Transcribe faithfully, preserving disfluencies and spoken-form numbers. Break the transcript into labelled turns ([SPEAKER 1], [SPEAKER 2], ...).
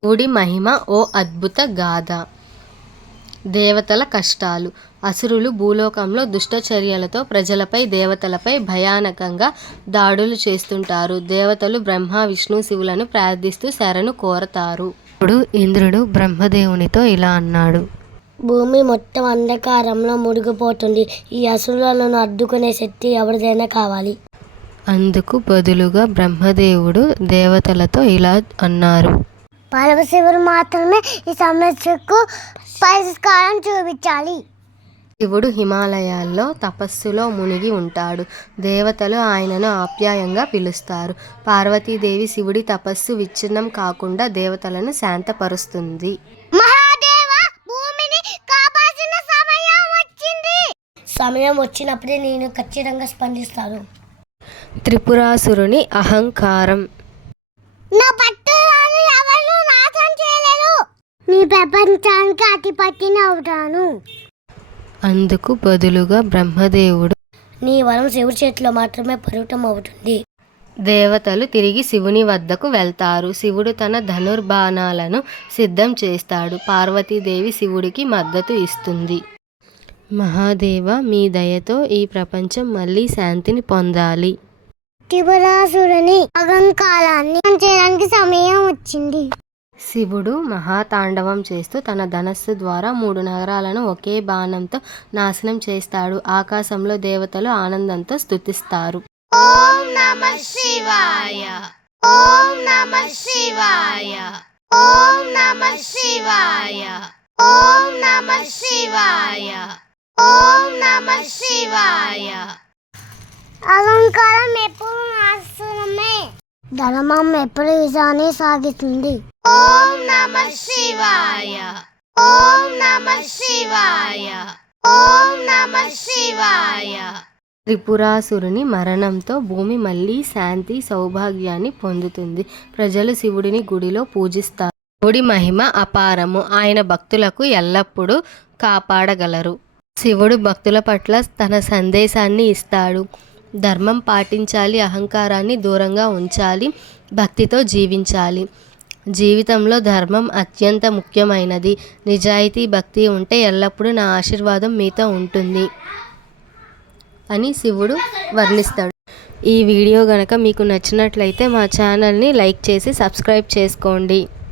[SPEAKER 1] శివుడి మహిమ ఓ అద్భుత గాథ. దేవతల కష్టాలు. అసురులు భూలోకంలో దుష్టచర్యలతో ప్రజలపై, దేవతలపై భయానకంగా దాడులు చేస్తుంటారు. దేవతలు బ్రహ్మ, విష్ణు, శివులను ప్రార్థిస్తూ శరణు కోరతారు. ఇప్పుడు ఇంద్రుడు బ్రహ్మదేవునితో ఇలా అన్నాడు.
[SPEAKER 2] భూమి మొత్తం అంధకారంలో మునిగిపోతుంది. ఈ అసురులను అడ్డుకునే శక్తి ఎవరిదైనా కావాలి.
[SPEAKER 1] అందుకు బదులుగా బ్రహ్మదేవుడు దేవతలతో ఇలా అన్నారు.
[SPEAKER 2] పరమశివుడు మాత్రమే ఈ సమస్యకు పరిష్కారం చూపించాలి.
[SPEAKER 1] శివుడు హిమాలయాల్లో తపస్సులో మునిగి ఉంటాడు. దేవతలు ఆయనను ఆప్యాయంగా పిలుస్తారు. పార్వతీదేవి శివుడి తపస్సు విచ్ఛిన్నం కాకుండా దేవతలను శాంతపరుస్తుంది.
[SPEAKER 2] సమయం వచ్చినప్పుడే నేను ఖచ్చితంగా స్పందిస్తాను.
[SPEAKER 1] త్రిపురాసురుని అహంకారం.
[SPEAKER 2] నా పట్టులను ఎవరు నాశనం చేయలేరు. నీ ప్రపంచానికి అధిపతిని అవుతాను.
[SPEAKER 1] అందుకు బదులుగా బ్రహ్మదేవుడు,
[SPEAKER 2] నీ వరం శివుడి చేతిలో మాత్రమే పరిమితం అవుతుంది.
[SPEAKER 1] దేవతలు తిరిగి శివుని వద్దకు వెళ్తారు. శివుడు తన ధనుర్బాణాలను సిద్ధం చేస్తాడు. పార్వతీదేవి శివుడికి మద్దతు ఇస్తుంది. మహాదేవ, మీ దయతో ఈ ప్రపంచం మళ్ళీ శాంతిని పొందాలి.
[SPEAKER 2] త్రిపురాసురుని అహంకారాన్ని చేయడానికి సమయం వచ్చింది.
[SPEAKER 1] శివుడు మహాతాండవం చేస్తూ తన ధనస్సు ద్వారా మూడు నగరాలను ఒకే బాణంతో నాశనం చేస్తాడు. ఆకాశంలో దేవతలు ఆనందంతో స్తుతిస్తారు.
[SPEAKER 2] ఓం నమః శివాయ, ఓం నమః శివాయ, ఓం నమః శివాయ, ఓం నమః శివాయ, ఓం నమః శివాయ. అలంకారం ఎప్పుడు నాశనమే, ధర్మం ఎప్పుడు విజయాన్ని సాగిస్తుంది. ఓం నమః శివాయ, ఓం నమః శివాయ, ఓం నమః శివాయ.
[SPEAKER 1] త్రిపురాసురుని మరణంతో భూమి మళ్ళీ శాంతి, సౌభాగ్యాన్ని పొందుతుంది. ప్రజలు శివుడిని గుడిలో పూజిస్తారు. శివుడి మహిమ అపారము. ఆయన భక్తులకు ఎల్లప్పుడూ కాపాడగలరు. శివుడు భక్తుల పట్ల తన సందేశాన్ని ఇస్తాడు. ధర్మం పాటించాలి, అహంకారాన్ని దూరంగా ఉంచాలి, భక్తితో జీవించాలి. జీవితంలో ధర్మం అత్యంత ముఖ్యమైనది. నిజాయితీ, భక్తి ఉంటే ఎల్లప్పుడూ నా ఆశీర్వాదం మీతో ఉంటుంది అని శివుడు వర్ణిస్తాడు. ఈ వీడియో గనక మీకు నచ్చినట్లయితే మా ఛానల్ని లైక్ చేసి సబ్స్క్రైబ్ చేసుకోండి.